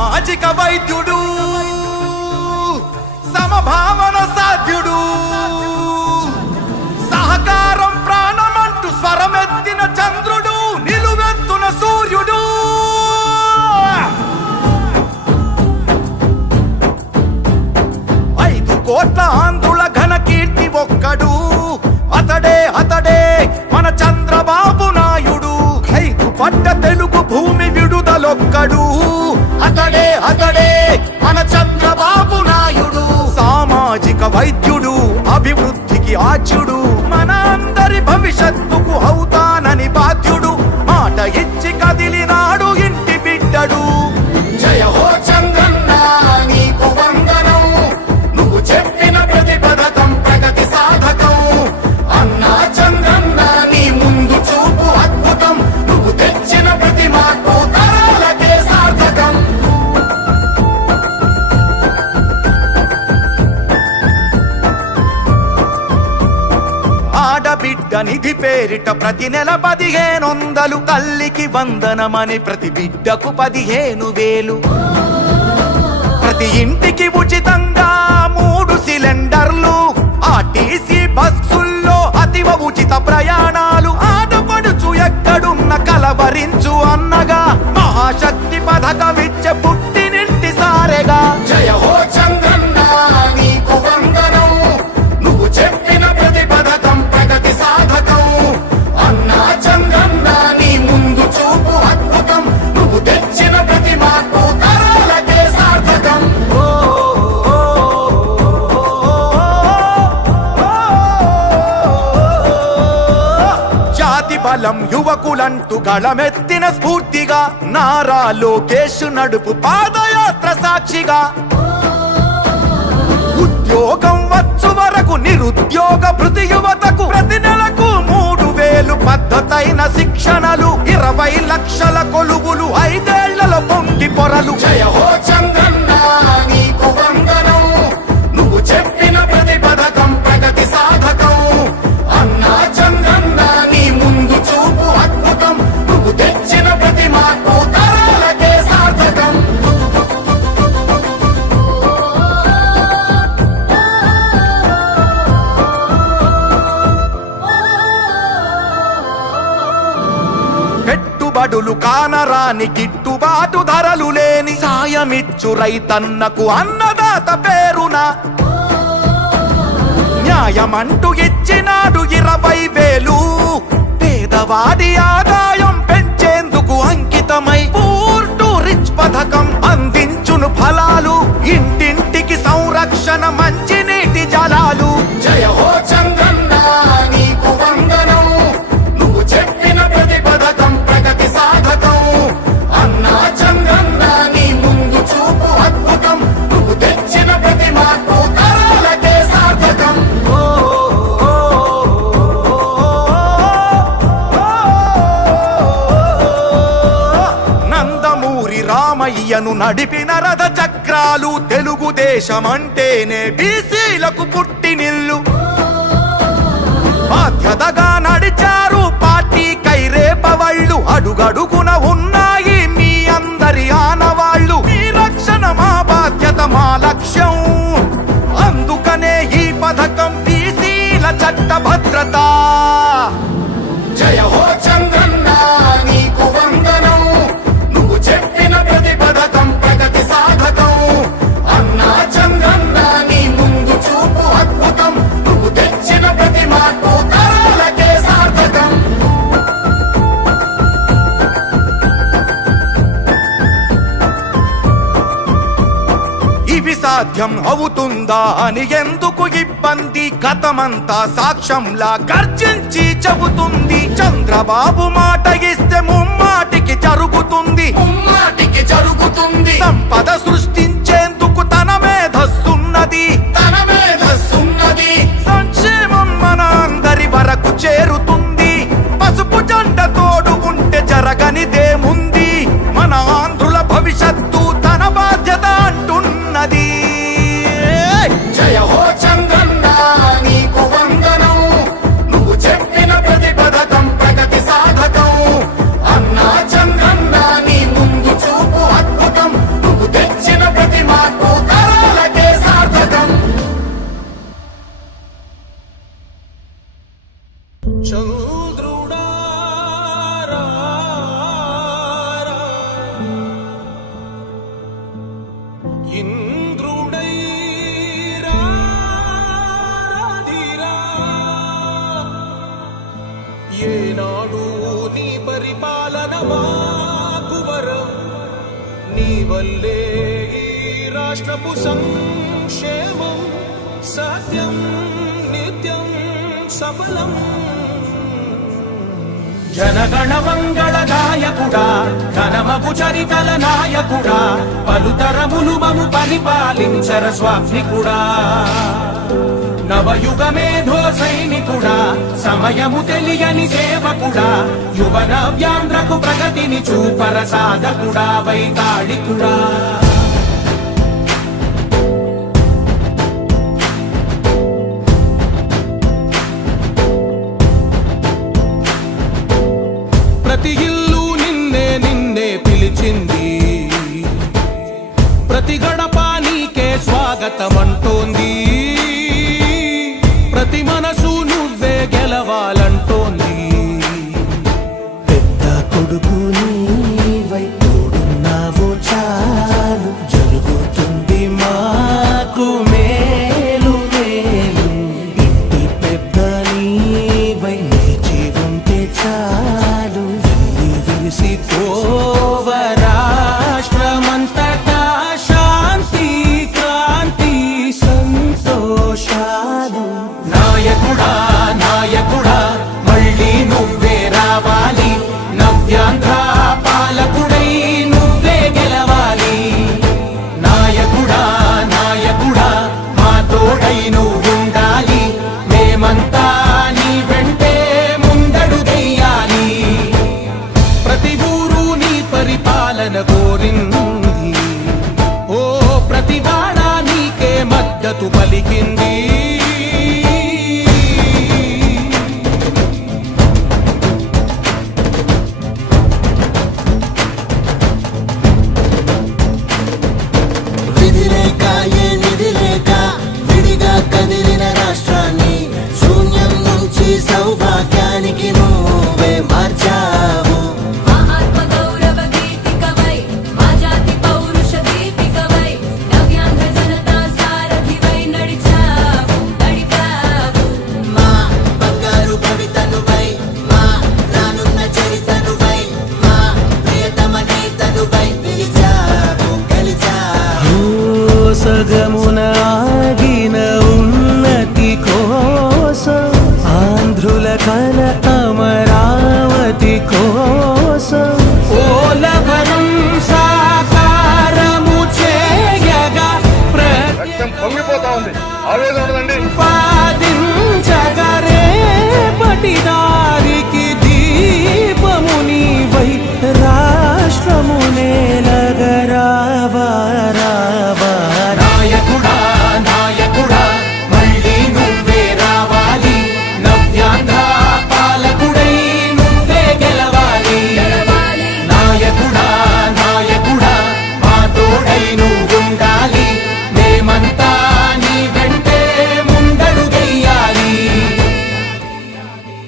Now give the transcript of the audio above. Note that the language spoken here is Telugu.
సామాజిక వైద్యుడు, సమభావన సాధ్యుడు, సహకారం ప్రాణమంటూ స్వరమెత్తిన చంద్రుడు, నిలువెత్తున సూర్యుడు. 5 కోట్ల ఆంధ్రుల ఘన కీర్తి ఒక్కడు, అతడే అతడే మన చంద్రబాబు నాయుడు. 5 పడ్డ తెలుగు భూమి విడుదలొక్కడు, అతడే అతడే మన చంద్రబాబు నాయుడు. సామాజిక వైద్యుడు, అభివృద్ధికి ఆద్యుడు, మన అందరి భవిష్యత్తుకు అవుతానని బాధ్యుడు. మాట ఇచ్చి కదిలినాడు ఇంటి బిడ్డడు. జయ హో చంద్రన్న నీకు వందనం, నువ్వు చెప్పిన ప్రతి పథకం ప్రగతి సాధకం. అన్నా చంద్రన్న నీ ముందు చూపు అద్భుతం, నువ్వు తెచ్చిన ప్రతి మార్పు తరాలకే సార్థకం. ఆడబిడ్డ నిధి పేరిట ప్రతి నెల 1500, తల్లికి వందనమని ప్రతి బిడ్డకు 15,000. ప్రతి ఇంటికి ఉచితంగా 3 సిలిండర్లు, ఆర్టీసీ బస్సుల్లో అతివ ఉచిత ప్రయాణాలు. ఆడపడుచు ఎక్కడున్న కలవరించు అన్నగా, మహాశక్తి పథకమిచ్చే పుట్టినింటి సారెగా. జయ హో చంద్రన్న నీకు వందనం, నువ్వు చెప్పిన ప్రతి పథకం ప్రగతి సాధకం. అన్నా చంద్రన్న నీ ముందు చూపు అద్భుతం, నువ్వు తెచ్చిన ప్రతి మార్పు తరాలకే సార్థకం. జాతి బలం యువకులంటూ గళమెత్తిన స్ఫూర్తిగా, నారా లోకేష్ నడుపు పాదయాత్ర సాక్షిగా. ఉద్యోగం వచ్చు వరకు నిరుద్యోగ భృతి యువతకు, ప్రతి నెలకు 3,000 పద్ధతైన శిక్షణలు, 20 లక్షల కొలువులు, 5 ఏళ్లలో పొంగి పొరలు. జయ హో చంద్రన్న నీకు వందనం, నువ్వు చెప్పిన ప్రతి పథకం ప్రగతి సాధకం. అన్నా చంద్రన్న నీ ముందు చూపు అద్భుతం, నువ్వు తెచ్చిన ప్రతి మార్పు తరాలకే సార్థకం. పెట్టుబడులు కానరాని గిట్టుబాటు ధరలు లేని, సాయమిచ్చు రైతన్నకు అన్నదాత పేరున. న్యాయమంటూ ఇచ్చినాడు 20,000, పేదవాడి ఆదాయం పెంచేందుకు అంకితమై పూర్ టు రిచ్ పథకం అందించును ఫలాలు. ఇంటింటికి సంరక్షణ మంచినీటి జలాలు. జయ హో చంద్రన్న నీకు వందనం, నువ్వు చెప్పిన ప్రతి పథకం ప్రగతి సాధకం. అన్నా చంద్రన్న నీ ముందు చూపు అద్భుతం, నువ్వు తెచ్చిన ప్రతి మార్పు తరాలకే సార్థకం. నందమూరి రామయ్యను నడిపిన రథ చక్రాలు, తెలుగుదేశమంటేనే బీసీలకు పుట్టినిల్లు. బాధ్యతగా నడిచారు పార్టీ కైరేపవళ్ళు, అడుగడుగున ఉన్నాయి మీ అందరి ఆనవాళ్ళు. ఈ రక్షణ మా బాధ్యత, మా లక్ష్యం, అందుకనే ఈ పథకం బీసీల చట్ట భద్రత. జయ హో చంద్రన్న నీకు వందనం, నువ్వు చెప్పిన ప్రతి పథకం ప్రగతి సాధకం. అన్నా చంద్రన్న నీ ముందు చూపు అద్భుతం, నువ్వు తెచ్చిన ప్రతి మార్పు తరాలకే సార్థకం. ఇవి సాధ్యం అవుతుందా అని ఎందుకు ఇబ్బంది, గతమంతా సాక్ష్యంలా గర్జించి చెబుతుంది. చంద్రబాబు మాట ఇస్తే ముమ్మాటికి జరుగుతుంది, ముమ్మాటికి జరుగుతుంది. సంపద సృష్టించేందుకు తన మేధస్సున్నది, తన మేధస్సున్నది. సంక్షేమం మన అందరి వరకు చేరుతుంది. పసుపు జెండ తోడు ఉంటే జరగనిదేముంది, మన ఆంధ్రుల భవిష్యత్తు తన బాధ్యత అంటున్నది. జయ హో చంద్రన్న నీకు వందనం, నువ్వు చెప్పిన ప్రతి పథకం ప్రగతి సాధకం. అన్నా చంద్రన్న నీ ముందు చూపు అద్భుతం, నువ్వు వల్లే ఈ రాష్ట్రపు సంక్షేమం సత్యం నిత్యం సఫలం. జనగణ మంగళ గాయకుడా ఘనమగు చరితల నాయకుడా పలుతరములు మము పరిపాలించర స్వామికుడా. నవయుగ మేధో సైనికుడా సమయము తెలియని సేవకుడా యువన వ్యాంధ్రకు ప్రగతిని చూపర సాధకుడా వైతాళికుడా. ప్రతి ఇల్లు నిన్నే నిన్నే పిలిచింది, ప్రతి గడప నీకే స్వాగతమంటోంది, ప్రతి మనసు నువ్వే గెలవాలంటోంది. పెద్ద కొడుకు నీవై తోడున్నావు చాలు, జరుగుతుంది మాకు మేలు మేలు. ఇంటి పెద్ద నీవై నిలిచి ఉంటే చాలు, వెళ్ళి విరిసి పోవ రాష్ట్రమంతటా శాంతి క్రాంతి సంతోషాలు. నాయకుడా నాయకుడా మళ్ళీ నువ్వే రావాలి, నవ్యాంధ్ర పాలకుడై నువ్వే గెలవాలి. నాయకుడా నాయకుడా మా తోడై నువ్వుండాలి, మేమంతా నీ వెంటే ముందడుగెయ్యాలి. ప్రతి ఊరు నీ పరిపాలన కోరింది, ఓ ప్రతి వాడ నీకే మద్దతు పలికింది.